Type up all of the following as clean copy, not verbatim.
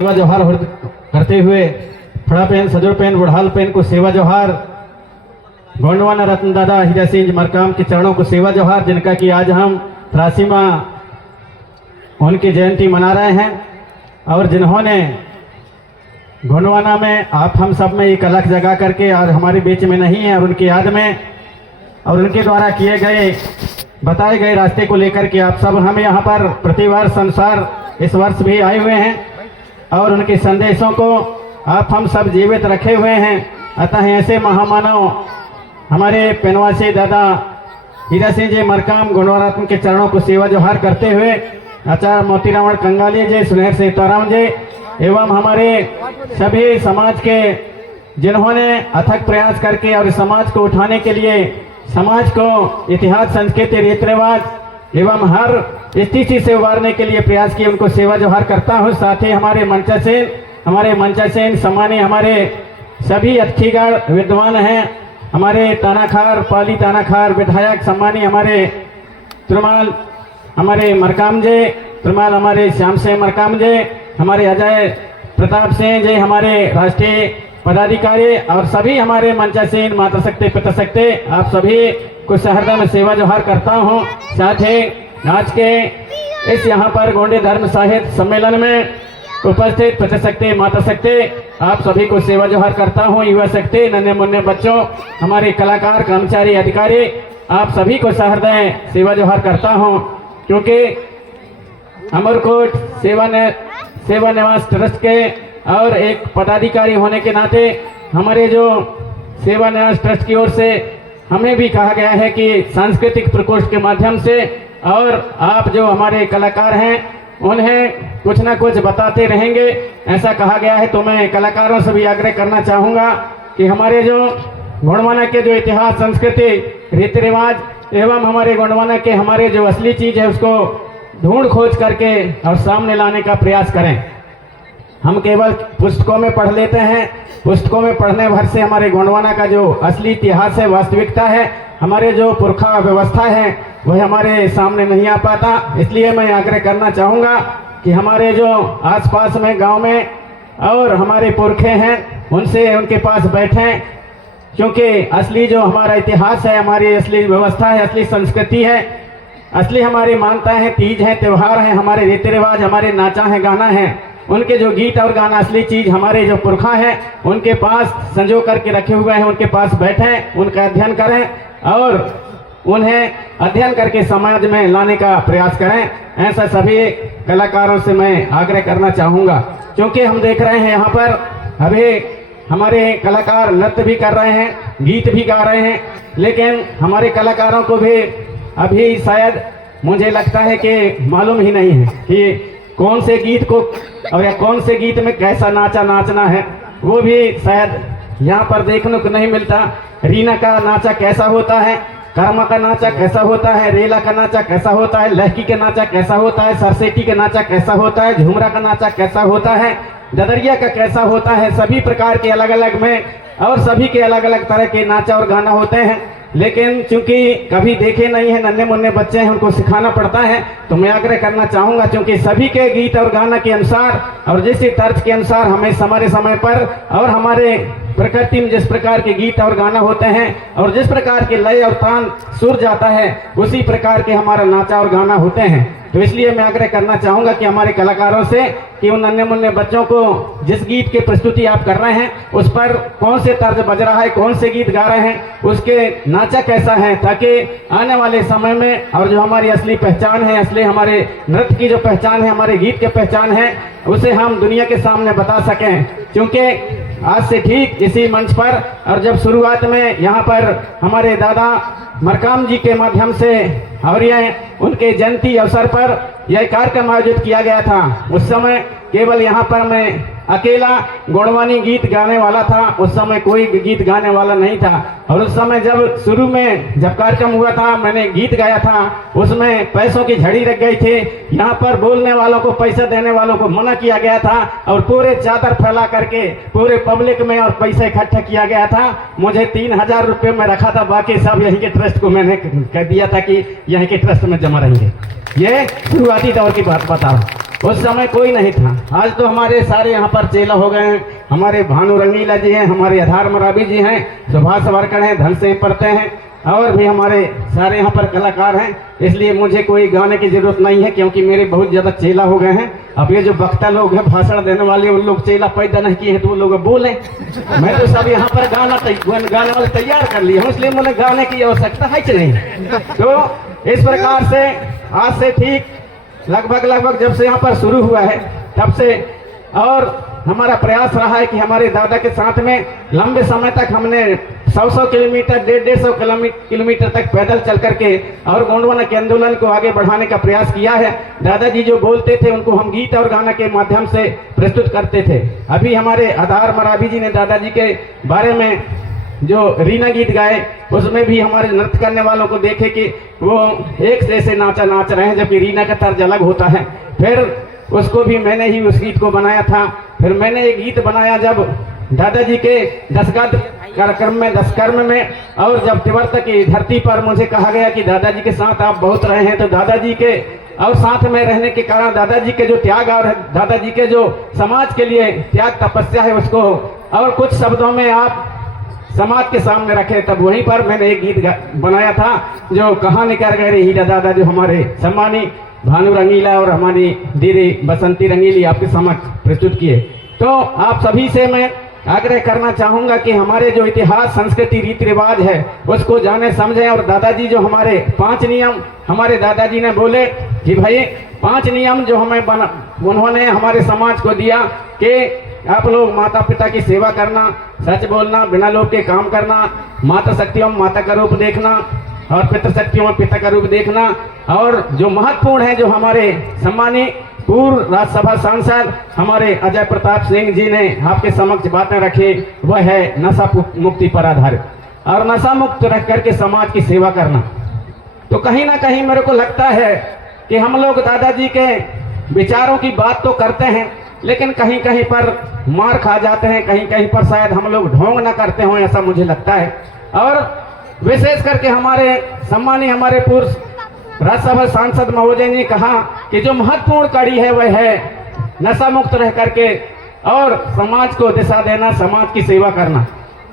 सेवा जोहार करते हुए फड़ा पेन सजोड़ पेन बुढ़ाल पेन को सेवा जोहार, गोंडवाना रत्न दादा हीरा सिंह मरकाम के चरणों को सेवा जोहार, जिनका कि आज हम 83वां उनकी जयंती मना रहे हैं और जिन्होंने गोंडवाना में आप हम सब में एक अलग जगह करके और हमारे बीच में नहीं है और उनकी याद में और उनके द्वारा किए गए बताए गए रास्ते को लेकर के आप सब हम यहाँ पर प्रतिवर्ष अनुसार इस वर्ष भी आए हुए हैं और उनके संदेशों को आप हम सब जीवित रखे हुए हैं। अतः ऐसे महामानव हमारे पेनवासी दादा हीरा सिंह जी मरकाम गोंडवाना के चरणों को सेवा जोहार करते हुए आचार्य मोतीराम कंगाली जी, सुनहर सीताराम जी एवं हमारे सभी समाज के जिन्होंने अथक प्रयास करके और समाज को उठाने के लिए समाज को इतिहास संस्कृति रीति रिवाज एवं हर स्थिति से उबारने के लिए प्रयास किए, उनको सेवा जोहार करता हूँ। साथ ही हमारे मंचासेन सम्मानीय हमारे सभी अतिथिगण विद्वान हैं, हमारे तानाखार पाली तानाखार विधायक सम्मानीय हमारे त्रिमाल हमारे मरकाम जी, त्रिमाल हमारे श्याम सिंह मरकाम जी, हमारे अजय प्रताप सिंह जी हमारे राष्ट्रीय पदाधिकारी और सभी हमारे मंचासीन माता शक्ति पिता शक्ति आप सभी को सहृदय में सेवा जोहार करता हूँ। साथ ही आज के इस यहाँ पर गोंडी धर्म साहित्य सम्मेलन में उपस्थित पिता शक्ति माता शक्ति आप सभी को सेवा जोहार करता हूँ। युवा शक्ति नन्हे मुन्ने बच्चों हमारे कलाकार कर्मचारी अधिकारी आप सभी को सहृदय सेवा जोहार करता हूँ, क्योंकि अमरकोट सेवा निवास ट्रस्ट के और एक पदाधिकारी होने के नाते हमारे जो सेवा निवास ट्रस्ट की ओर से हमें भी कहा गया है कि सांस्कृतिक प्रकोष्ठ के माध्यम से और आप जो हमारे कलाकार हैं उन्हें कुछ ना कुछ बताते रहेंगे, ऐसा कहा गया है। तो मैं कलाकारों से भी आग्रह करना चाहूँगा कि हमारे जो गोंडवाना के जो इतिहास संस्कृति रीति रिवाज एवं हमारे गोंडवाना के हमारे जो असली चीज़ है उसको ढूंढ खोज करके और सामने लाने का प्रयास करें। हम केवल पुस्तकों में पढ़ लेते हैं, पुस्तकों में पढ़ने भर से हमारे गोंडवाना का जो असली इतिहास है वास्तविकता है हमारे जो पुरखा व्यवस्था है वह हमारे सामने नहीं आ पाता। इसलिए मैं आग्रह करना चाहूँगा कि हमारे जो आसपास में गांव में और हमारे पुरखे हैं उनसे उनके पास बैठें, क्योंकि असली जो हमारा इतिहास है हमारी असली व्यवस्था है असली संस्कृति है असली हमारी मान्यता है तीज है त्यौहार है हमारे रीति रिवाज हमारे नाचा है गाना है उनके जो गीत और गाना असली चीज हमारे जो पुरखा हैं उनके पास संजो करके रखे हुए हैं, उनके पास बैठें उनका अध्ययन करें और उन्हें अध्ययन करके समाज में लाने का प्रयास करें। ऐसा सभी कलाकारों से मैं आग्रह करना चाहूँगा, क्योंकि हम देख रहे हैं यहाँ पर अभी हमारे कलाकार नृत्य भी कर रहे हैं गीत भी गा रहे हैं, लेकिन हमारे कलाकारों को भी अभी शायद मुझे लगता है कि मालूम ही नहीं है कि कौन से गीत को और या कौन से गीत में कैसा नाचना है, वो भी शायद यहाँ पर देखने को नहीं मिलता। रीना का नाचा कैसा होता है, कर्मा का नाचा कैसा होता है, रेला का नाचा कैसा होता है, लहकी का नाचा कैसा होता है, सरसेटी का नाचा कैसा होता है, झुमरा का नाचा कैसा होता है, ददरिया का कैसा होता है। सभी प्रकार के अलग अलग में और सभी के अलग अलग तरह के नाचा और गाना होते हैं, लेकिन चूंकि कभी देखे नहीं है नन्हे मुन्ने बच्चे हैं उनको सिखाना पड़ता है। तो मैं आग्रह करना चाहूँगा, क्योंकि सभी के गीत और गाना के अनुसार और जिस तर्ज के अनुसार हमें समय समय पर और हमारे प्रकृति में जिस प्रकार के गीत और गाना होते हैं और जिस प्रकार के लय और तान सुर जाता है उसी प्रकार के हमारा नाचा और गाना होते हैं। तो इसलिए मैं आग्रह करना चाहूँगा कि हमारे कलाकारों से कि उन नन्हे मुन्ने बच्चों को जिस गीत की प्रस्तुति आप कर रहे हैं उस पर कौन से तर्ज बज रहा है, कौन से गीत गा रहे हैं, उसके नाचा कैसा है, ताकि आने वाले समय में और जो हमारी असली पहचान है असली हमारे नृत्य की जो पहचान है हमारे गीत की पहचान है उसे हम दुनिया के सामने बता सकें। क्योंकि आज से ठीक इसी मंच पर और जब शुरुआत में यहाँ पर हमारे दादा मरकाम जी के माध्यम से और यह उनके जयंती अवसर पर यह कार्यक्रम आयोजित किया गया था, उस समय केवल यहाँ पर मैं अकेला गोंडवानी गीत गाने वाला था, उस समय कोई गीत गाने वाला नहीं था। और उस समय जब शुरू में जब कार्यक्रम हुआ था मैंने गीत गाया था, उसमें पैसों की झड़ी रख गई थी। यहाँ पर बोलने वालों को पैसे देने वालों को मना किया गया था और पूरे चादर फैला करके पूरे पब्लिक में और पैसे इकट्ठा किया गया था। मुझे 3000 रुपये में रखा था, बाकी सब यहीं के ट्रस्ट को मैंने कह दिया था कि यहीं के ट्रस्ट में जमा रहेंगे। ये शुरुआती दौर की बात बता रहा हूँ। उस समय कोई नहीं था। आज तो हमारे सारे यहाँ पर चेला हो गए हैं। हमारे भानु रंगीला जी हैं, हमारे आधार मराबी जी हैं, सुभाष वर्कर हैं, धन सिंह परते हैं, और भी हमारे सारे यहाँ पर कलाकार हैं। इसलिए मुझे कोई गाने की जरूरत नहीं है, क्योंकि मेरे बहुत ज्यादा चेला हो गए हैं। अब ये जो वक्ता लोग हैं, भाषण देने वाले, उन लोग चेला पैदा नहीं किए हैं तो वो लोग बोले। मैं तो सब यहाँ पर गाने वाले तैयार कर लिए हूँ, इसलिए मुझे गाने की आवश्यकता है कि नहीं। तो इस प्रकार से आज से ठीक लगभग जब से यहाँ पर शुरू हुआ है तब से, और हमारा प्रयास रहा है कि हमारे दादा के साथ में लंबे समय तक हमने 100 किलोमीटर 150 किलोमीटर तक पैदल चल करके और गोंडवाना के आंदोलन को आगे बढ़ाने का प्रयास किया है। दादाजी जो बोलते थे उनको हम गीत और गाना के माध्यम से प्रस्तुत करते थे। अभी हमारे आधार मराबी जी ने दादाजी के बारे में जो रीना गीत गाए, उसमें भी हमारे नृत्य करने वालों को देखे कि वो एक से ऐसे नाच रहे हैं, जबकि रीना का तर्ज अलग होता है। फिर उसको भी मैंने ही उस गीत को बनाया था। फिर मैंने एक गीत बनाया जब दादाजी के दशकर्म में, और जब तिब्बत की धरती पर मुझे कहा गया कि दादाजी के साथ आप बहुत रहे हैं, तो दादाजी के और साथ में रहने के कारण दादाजी के जो त्याग और दादाजी के जो समाज के लिए त्याग तपस्या है, उसको और कुछ शब्दों में आप समाज के सामने रखे। तब वहीं पर मैंने एक गीत बनाया था जो कहानी कर गए हीरा दादा, जो हमारे सम्मानी भानु रंगीला और हमारी दीदी बसंती रंगीली आपके समक्ष प्रस्तुत किए। तो आप सभी से मैं आग्रह करना चाहूंगा कि हमारे जो इतिहास, संस्कृति, रीति रिवाज है उसको जाने समझें। और दादाजी जो हमारे 5 नियम हमारे दादाजी ने बोले कि भाई 5 नियम जो हमें उन्होंने हमारे समाज को दिया कि आप लोग माता पिता की सेवा करना, सच बोलना, बिना लोभ के काम करना, माता शक्तियों में माता का रूप देखना और पितृशक्तियों में पिता का रूप देखना। और जो महत्वपूर्ण है, जो हमारे सम्मानी पूर्व राज्यसभा सांसद हमारे अजय प्रताप सिंह जी ने आपके समक्ष बातें रखी, वह है नशा मुक्ति पर आधारित और नशा मुक्त रह करके समाज की सेवा करना। तो कहीं ना कहीं मेरे को लगता है कि हम लोग दादाजी के विचारों की बात तो करते हैं, लेकिन कहीं कहीं पर मार खा जाते हैं, कहीं कहीं पर शायद हम लोग ढोंग न करते हों, ऐसा मुझे लगता है। और विशेष करके हमारे सम्मानी हमारे पूर्व राज्यसभा सांसद महोदय ने कहा कि जो महत्वपूर्ण कड़ी है वह है नशा मुक्त रह करके और समाज को दिशा देना, समाज की सेवा करना।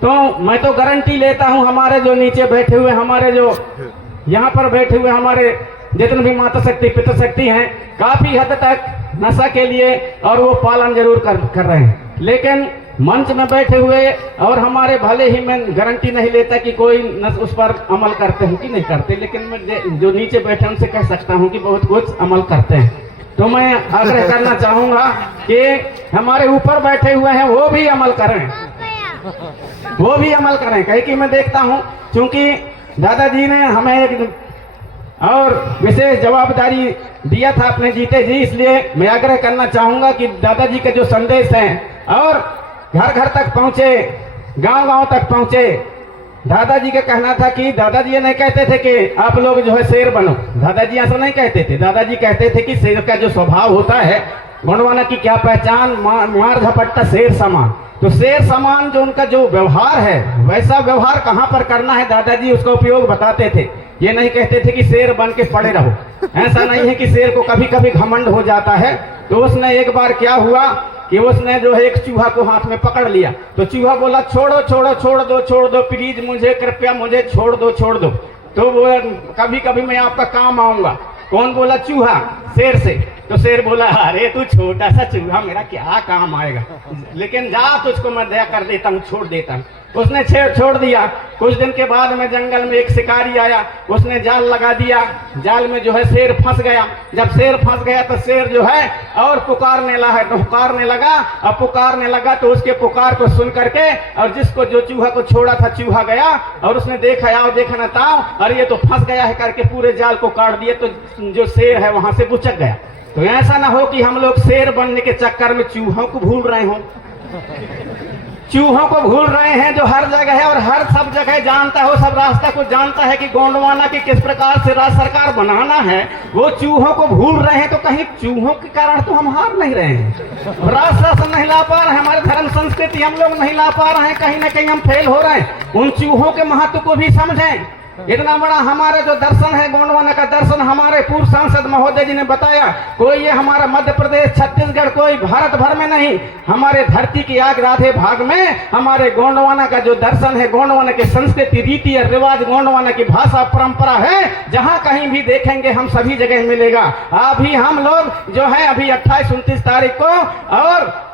तो मैं तो गारंटी लेता हूं, हमारे जो नीचे बैठे हुए, हमारे जो यहाँ पर बैठे हुए हमारे जितने भी माता शक्ति पिता शक्ति हैं, काफी हद तक नशा के लिए और वो पालन जरूर कर रहे हैं। लेकिन मंच में बैठे हुए और हमारे भले ही मैं गारंटी नहीं लेता कि कोई उस पर अमल करते हैं कि नहीं करते, लेकिन मैं जो नीचे बैठे उनसे कह सकता हूं कि बहुत कुछ अमल करते हैं। तो मैं आग्रह करना चाहूंगा कि हमारे ऊपर बैठे हुए हैं वो भी अमल करें, वो भी अमल करें। कहीं कि मैं देखता हूं, क्योंकि दादाजी ने हमें एक और विशेष जवाबदारी दिया था अपने जीते जी, इसलिए मैं आग्रह करना चाहूंगा कि दादाजी के जो संदेश हैं और घर घर तक पहुंचे, गांव गांव तक पहुंचे। दादाजी का कहना था कि दादाजी ये नहीं कहते थे कि आप लोग जो है शेर बनो, दादाजी ऐसा नहीं कहते थे। दादाजी कहते थे कि शेर का जो स्वभाव होता है, गोंडवाना की क्या पहचान, मार झपट्टा शेर समान। तो शेर समान जो उनका जो व्यवहार है, वैसा व्यवहार कहाँ पर करना है, दादाजी उसका उपयोग बताते थे। ये नहीं कहते थे कि शेर बन के पड़े रहो। ऐसा नहीं है कि शेर को कभी कभी घमंड हो जाता है। तो उसने एक बार क्या हुआ कि उसने जो है एक चूहा को हाथ में पकड़ लिया, तो चूहा बोला छोड़ो छोड़ो छोड़ दो प्लीज, मुझे कृपया मुझे छोड़ दो। तो वो कभी कभी मैं आपका काम आऊंगा। कौन बोला? चूहा शेर से। तो शेर बोला अरे तू छोटा सा चूहा, मेरा क्या काम आएगा, लेकिन जा तुझको मैं दया कर देता हूँ, छोड़ देता हूँ। उसने छोड़ दिया। कुछ दिन के बाद में जंगल में एक शिकारी आया, उसने जाल लगा दिया, जाल में जो है शेर फंस गया। जब शेर फंस गया तो शेर जो है और पुकारने लगा तो उसके पुकार को सुन करके और जिसको जो चूहा को छोड़ा था, चूहा गया और उसने देखा आओ देखा ना ताओ, और ये तो फंस गया है करके पूरे जाल को काट दिए। तो जो शेर है वहां से बुचक गया। तो ऐसा ना हो कि हम लोग शेर बनने के चक्कर में चूहों को भूल रहे हों, चूहों को भूल रहे हैं जो हर जगह है और हर सब जगह जानता हो, सब रास्ता को जानता है कि गोंडवाना की किस प्रकार से राज्य सरकार बनाना है, वो चूहों को भूल रहे हैं। तो कहीं चूहों के कारण तो हम हार नहीं रहे हैं, राज्य शासन नहीं ला पा रहे हैं, हमारे धर्म संस्कृति हम लोग नहीं ला पा रहे हैं, कहीं ना कहीं हम फेल हो रहे हैं। उन चूहों के महत्व को भी समझें इतना बड़ा हमारा जो दर्शन है, गोंडवाना का दर्शन, हमारे पूर्व सांसद महोदय जी ने बताया, कोई ये हमारा मध्य प्रदेश, छत्तीसगढ़, कोई भारत भर में नहीं, हमारे धरती के आग राधे भाग में हमारे गोंडवाना का जो दर्शन है, गोंडवाना की संस्कृति, रीति और रिवाज, गोंडवाना की भाषा परंपरा है, जहां कहीं भी देखेंगे हम सभी जगह मिलेगा। अभी हम लोग जो है अभी 28-29 तारीख को और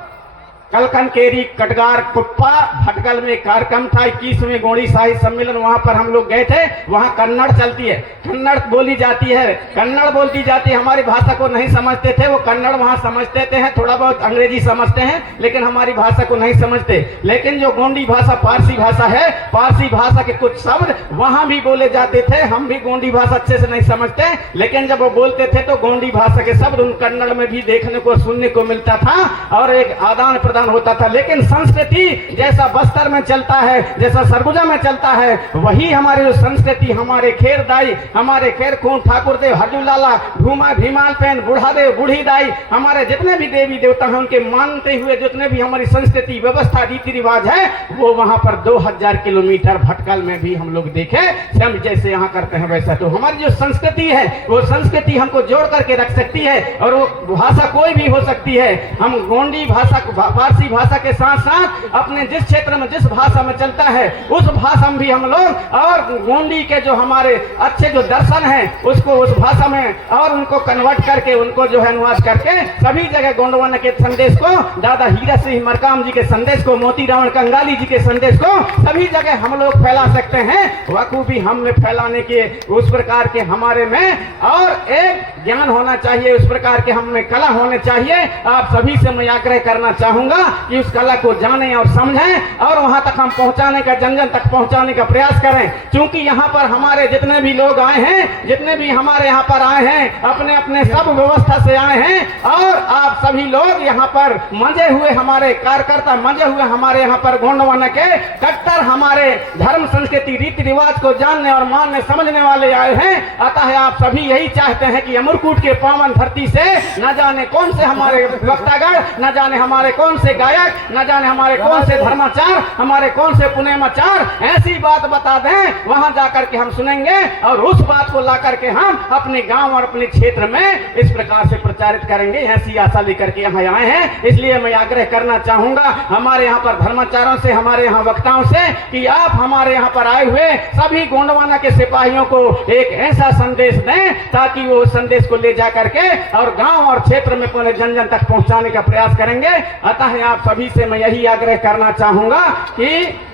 कलकनकेरी, कटगार, कुप्पा, भटकल में कार्यक्रम था, 21वें गोंडी साहित्य सम्मेलन, वहां पर हम लोग गए थे। वहां कन्नड़ चलती है, कन्नड़ बोली जाती है, कन्नड़ बोलती जाती है। हमारी भाषा को नहीं समझते थे, वो कन्नड़ वहां समझते थे, थोड़ा बहुत अंग्रेजी समझते हैं, लेकिन हमारी भाषा को नहीं समझते। लेकिन जो गोंडी भाषा पारसी भाषा है, पारसी भाषा के कुछ शब्द वहां भी बोले जाते थे। हम भी गोंडी भाषा अच्छे से नहीं समझते, लेकिन जब वो बोलते थे तो गोंडी भाषा के शब्द उन कन्नड़ में भी देखने को, सुनने को मिलता था और एक आदान प्रदान होता था। लेकिन संस्कृति जैसा बस्तर में चलता है, जैसा सरगुजा में चलता है, वही हमारी जो संस्कृति, हमारे खेर दाई, हमारे खेर खून, ठाकुर देव, हरजूलाला, भूमा, भीमाल पेन, बूढ़ा देव, बूढ़ी दाई, हमारे जितने भी देवी देवता हैं उनके मानते हुए जितने भी हमारी संस्कृति, व्यवस्था, रीति रिवाज है, वो वहां पर 2000 किलोमीटर भटकल में भी हम लोग देखे। हम जैसे यहाँ करते हैं वैसा। तो हमारी जो संस्कृति है, वो संस्कृति हमको जोड़ करके रख सकती है और वो भाषा कोई भी हो सकती है। हम गोंडी भाषा, पारसी भाषा के साथ साथ अपने जिस क्षेत्र में जिस भाषा में चलता है उस भाषा में भी हम लोग, और गोंडी के जो हमारे अच्छे जो दर्शन है उसको उस भाषा में और उनको कन्वर्ट करके, उनको जो है अनुवाद करके सभी जगह गोंडवाना के संदेश को, दादा हीरा सिंह मरकाम जी के संदेश को, मोती रावण कंगाली जी के संदेश को सभी जगह हम लोग फैला सकते हैं। बखूबी हमने फैलाने के उस प्रकार के हमारे में और एक ज्ञान होना चाहिए, उस प्रकार के हम में कला होने चाहिए। आप सभी से मैं आग्रह करना चाहूंगा कि उस कला को जानें और समझें और वहां तक हम पहुंचाने का, जन जन तक पहुंचाने का प्रयास करें। क्योंकि यहाँ पर हमारे जितने भी लोग आए हैं, जितने भी हमारे यहाँ पर आए हैं, अपने अपने सब व्यवस्था से आए हैं और आप सभी लोग यहाँ पर मजे हुए, हमारे कार्यकर्ता मजे हुए, हमारे यहाँ पर गोंडवाना के कट्टर हमारे धर्म, संस्कृति, रीति रिवाज को जानने और मानने समझने वाले आए हैं। अतः आप सभी यही चाहते हैं कि अमरकूट के पावन धरती से न जाने कौन से हमारे वक्तागण, न जाने हमारे कौन से गायक, न जाने हमारे कौन से धर्माचार, हमारे कौन से पुण्यमाचार ऐसी बात बता दें, वहां जाकर के हम सुनेंगे और उस बात को ला करके हम अपने गांव और अपने क्षेत्र में इस प्रकार से प्रचारित करेंगे। ऐसी आशा लेकर के यहाँ आए हैं। इसलिए मैं आग्रह करना चाहूंगा हमारे यहाँ पर धर्माचारों से, हमारे यहाँ वक्ताओं से कि आप हमारे यहाँ पर आए हुए सभी गोंडवाना के सिपाहियों को एक ऐसा संदेश दें ताकि वो संदेश को ले जा करके और गांव और क्षेत्र में पूरे जन जन तक पहुंचाने का प्रयास करेंगे। अतः आप सभी से मैं यही आग्रह करना चाहूंगा कि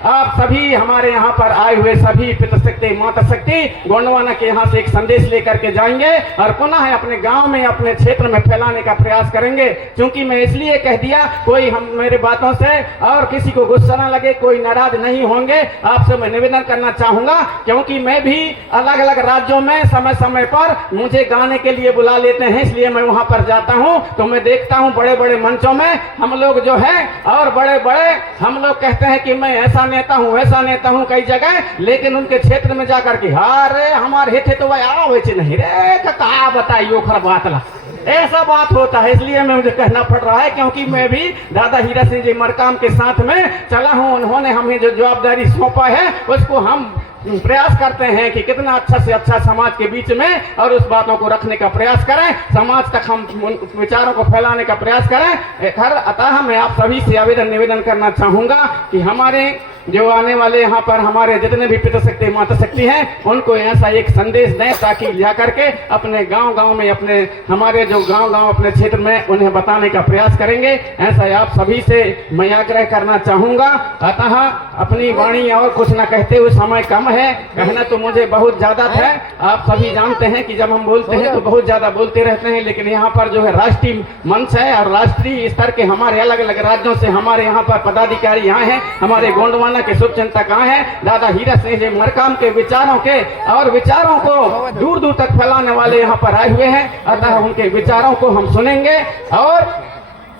आप सभी हमारे यहाँ पर आए हुए सभी पितृशक्ति, मातृशक्ति गोंडवाना के यहाँ से एक संदेश लेकर के जाएंगे और पुनः अपने गांव में, अपने क्षेत्र में फैलाने का प्रयास करेंगे। क्योंकि मैं इसलिए कह दिया, कोई हम मेरे बातों से और किसी को गुस्सा ना लगे, कोई नाराज नहीं होंगे, आपसे मैं निवेदन करना चाहूंगा। क्योंकि मैं भी अलग अलग राज्यों में समय समय पर मुझे गाने के लिए बुला लेते हैं, इसलिए मैं वहां पर जाता हूं तो मैं देखता हूं बड़े बड़े मंचों में हम लोग जो है और बड़े बड़े हम लोग कहते हैं कि मैं ऐसा नेता हूं, वैसा नेता हूं कई जगह, लेकिन उनके क्षेत्र में जाकर के अरे हमारे हेथे तो वह आओ नहीं रे कहा बताइयो खर बात ला, ऐसा बात होता है। इसलिए मैं मुझे कहना पड़ रहा है क्योंकि मैं भी दादा हीरा सिंह जी मरकाम के साथ में चला हूं। उन्होंने हमें जो जवाबदारी सौंपा है उसको हम प्रयास करते हैं कि कितना अच्छा से अच्छा समाज के बीच में और उस बातों को रखने का प्रयास करें, समाज तक हम विचारों को फैलाने का प्रयास करें। अतः मैं आप सभी से आवेदन निवेदन करना चाहूंगा कि हमारे जो आने वाले यहाँ पर हमारे जितने भी पितृशक्ति, मातृशक्ति हैं उनको ऐसा एक संदेश दें ताकि जाकर के अपने गांव गांव में, अपने हमारे जो गांव गांव अपने क्षेत्र में उन्हें बताने का प्रयास करेंगे। ऐसा आप सभी से मैं आग्रह करना चाहूंगा। अतः अपनी वाणी और कुछ न कहते हुए, समय कम है, कहना तो मुझे बहुत ज्यादा था। आप सभी जानते हैं कि जब हम बोलते हैं तो बहुत ज्यादा बोलते रहते हैं, लेकिन यहाँ पर जो है राष्ट्रीय मंच है और राष्ट्रीय स्तर के हमारे अलग अलग राज्यों से हमारे यहाँ पर पदाधिकारी यहाँ हैं, हमारे गोंडवाना के शुभ चिंतक आए हैं, दादा हीरा सिंह जी मरकाम के विचारों को दूर दूर तक फैलाने वाले यहाँ पर आए हुए हैं। अतः उनके विचारों को हम सुनेंगे और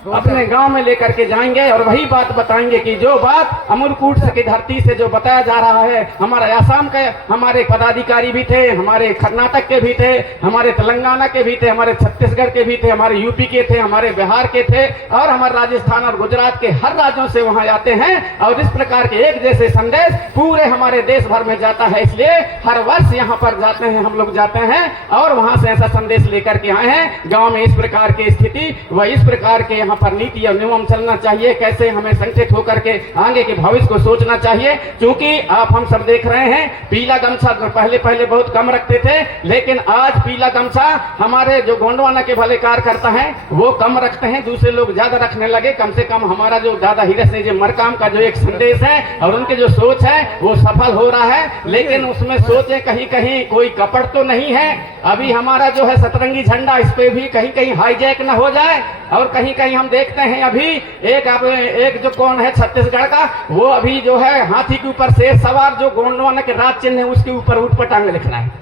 अपने गांव में लेकर के जाएंगे और वही बात बताएंगे कि जो बात अमरकूट की धरती से जो बताया जा रहा है। हमारे आसाम के हमारे पदाधिकारी भी थे, हमारे कर्नाटक के भी थे, हमारे तेलंगाना के भी थे, हमारे छत्तीसगढ़ के भी थे, हमारे यूपी के थे, हमारे बिहार के थे और हमारे राजस्थान और गुजरात के हर राज्यों से वहां आते हैं और इस प्रकार के एक जैसे संदेश पूरे हमारे देश भर में जाता है। इसलिए हर वर्ष यहाँ पर जाते हैं, हम लोग जाते हैं और वहां से ऐसा संदेश लेकर के आए हैं। गांव में इस प्रकार की स्थिति व इस प्रकार के यहाँ पर नीति और नियम चलना चाहिए, कैसे हमें संगठित होकर के आगे के भविष्य को सोचना चाहिए। क्योंकि आप हम सब देख रहे हैं पीला गमछा जो पहले बहुत कम रखते थे, लेकिन आज पीला गमछा हमारे जो गोंडवाना के भले कार्यकर्ता हैं वो कम रखते हैं, दूसरे लोग ज्यादा रखने लगे। कम से कम हमारा जो दादा हीरा सिंह जी मरकाम का जो एक संदेश है और उनके जो सोच है वो सफल हो रहा है, लेकिन उसमें सोचे कहीं कहीं कोई कपट तो नहीं है। अभी हमारा जो है सतरंगी झंडा, इस पे भी कहीं कहीं हाईजैक न हो जाए और कहीं कहीं हम देखते हैं अभी एक जो कौन है छत्तीसगढ़ का, वो अभी जो है हाथी के ऊपर शेर सवार जो गोंडवाना के राज चिन्ह है उसके ऊपर उठपटांग लिख रहा है।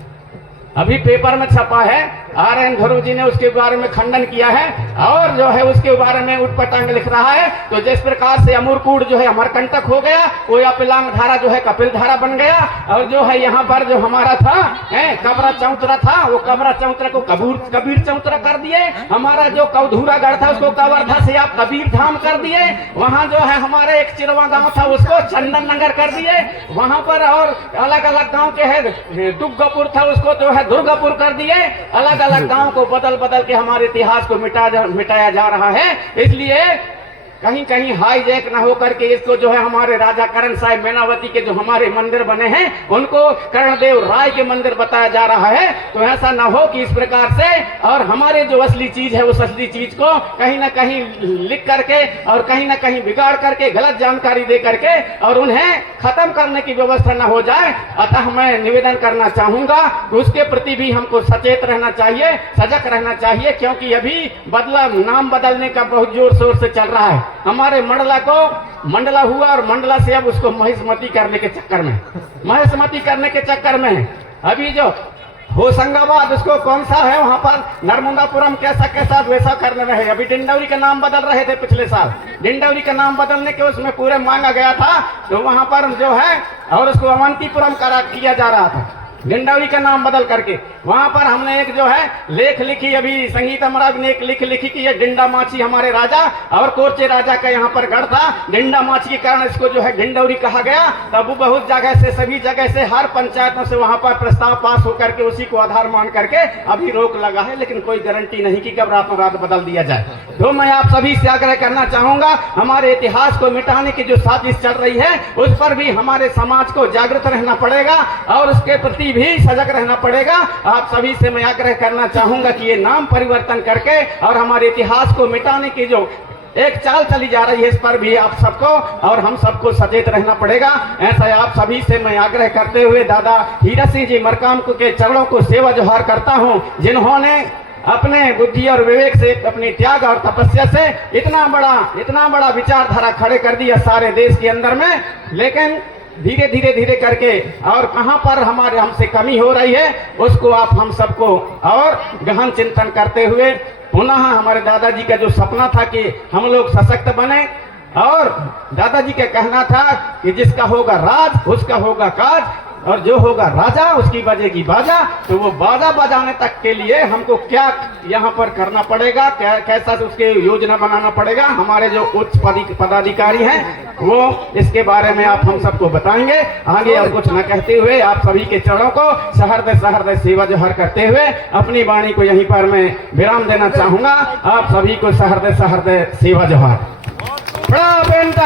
अभी पेपर में छपा है, RN धरू जी ने उसके बारे में खंडन किया है और जो है उसके बारे में उठपटांग लिख रहा है। तो जिस प्रकार से अमरकूट जो है अमरकंटक हो गया, वो अपिलांग धारा जो है कपिल धारा बन गया और जो है यहाँ पर जो हमारा था कबरा चौतरा था, वो कबरा चौतरा को कबीर चौतरा कर दिए। हमारा जो कौधूरा गढ़ था उसको कवर्धा से आप कबीर धाम कर दिए। वहाँ जो है हमारे एक चिरवा गांव था उसको चंदन नगर कर दिए। वहाँ पर और अलग अलग गांव के है दुर्गापुर था उसको जो है दुर्गापुर कर दिए। अलग अलग गांव को बदल के हमारे इतिहास को मिटाया जा रहा है। इसलिए कहीं कहीं हाईजैक न होकर के इसको जो है हमारे राजा करण साहब मैनावती के जो हमारे मंदिर बने हैं उनको कर्णदेव राय के मंदिर बताया जा रहा है। तो ऐसा न हो कि इस प्रकार से और हमारे जो असली चीज है उस असली चीज को कहीं ना कहीं लिख करके और कहीं ना कहीं बिगाड़ करके गलत जानकारी दे करके और उन्हें खत्म करने की व्यवस्था न हो जाए। अतः मैं निवेदन करना चाहूंगा उसके प्रति भी हमको सचेत रहना चाहिए, सजग रहना चाहिए, क्योंकि अभी नाम बदलने का बहुत जोर शोर से चल रहा है। हमारे मंडला को मंडला हुआ और मंडला से अब उसको महिष्मती करने के चक्कर में है। अभी जो होशंगाबाद उसको कौन सा है वहां पर नर्मदापुरम कैसा वैसा करने में है। अभी डिंडौरी का नाम बदल रहे थे पिछले साल, डिंडौरी का नाम बदलने के उसमें पूरे मांगा गया था तो वहां पर जो है और उसको अवंतीपुरम किया जा रहा था डिंडौरी का नाम बदल करके। वहां पर हमने एक जो है लेख लिखी, अभी संगीता महाराज ने एक लिखी कि ये डिंडा माछी हमारे राजा और कोरचे राजा का यहाँ पर गढ़ था। डिंडा माछी के कारण इसको जो है डिंडौरी कहा गया। तब बहुत जगह से सभी जगह से हर पंचायतों से वहां पर प्रस्ताव पास होकर के उसी को आधार मान करके अभी रोक लगा है, लेकिन कोई गारंटी नहीं कि कब रातों रात बदल दिया जाए। तो मैं आप सभी से आग्रह करना चाहूंगा हमारे इतिहास को मिटाने की जो साजिश चल रही है उस पर भी हमारे समाज को जागृत रहना पड़ेगा और उसके प्रति भी सजग रहना पड़ेगा। आप सभी से मैं आग्रह करना चाहूंगा कि ये नाम परिवर्तन करके और हमारे इतिहास को मिटाने की जो एक चाल चली जा रही है इस पर भी आप सबको और हम सबको सचेत रहना पड़ेगा। ऐसा आप सभी से मैं आग्रह करते हुए दादा हीरा सिंह जी मरकाम के चरणों को सेवा जोहार करता हूं, जिन्होंने अपने बुद्धि और विवेक से अपनी त्याग और तपस्या से इतना बड़ा विचारधारा खड़े कर दिया सारे देश के अंदर में। लेकिन धीरे करके और कहां पर हमसे कमी हो रही है उसको आप हम सबको और गहन चिंतन करते हुए पुनः हमारे दादाजी का जो सपना था कि हम लोग सशक्त बने और दादाजी का कहना था कि जिसका होगा राज उसका होगा काज और जो होगा राजा उसकी बजेगी बाजा। तो वो बाजा बजाने तक के लिए हमको क्या यहाँ पर करना पड़ेगा, कैसा उसके योजना बनाना पड़ेगा, हमारे जो उच्च पदाधिकारी हैं वो इसके बारे में आप हम सबको बताएंगे। आगे और कुछ न कहते हुए आप सभी के चरणों को सहृदय सेवा जोहार करते हुए अपनी वाणी को यहीं पर मैं विराम देना चाहूंगा। आप सभी को सहृदय सेवा जोहार। बड़ा बेनता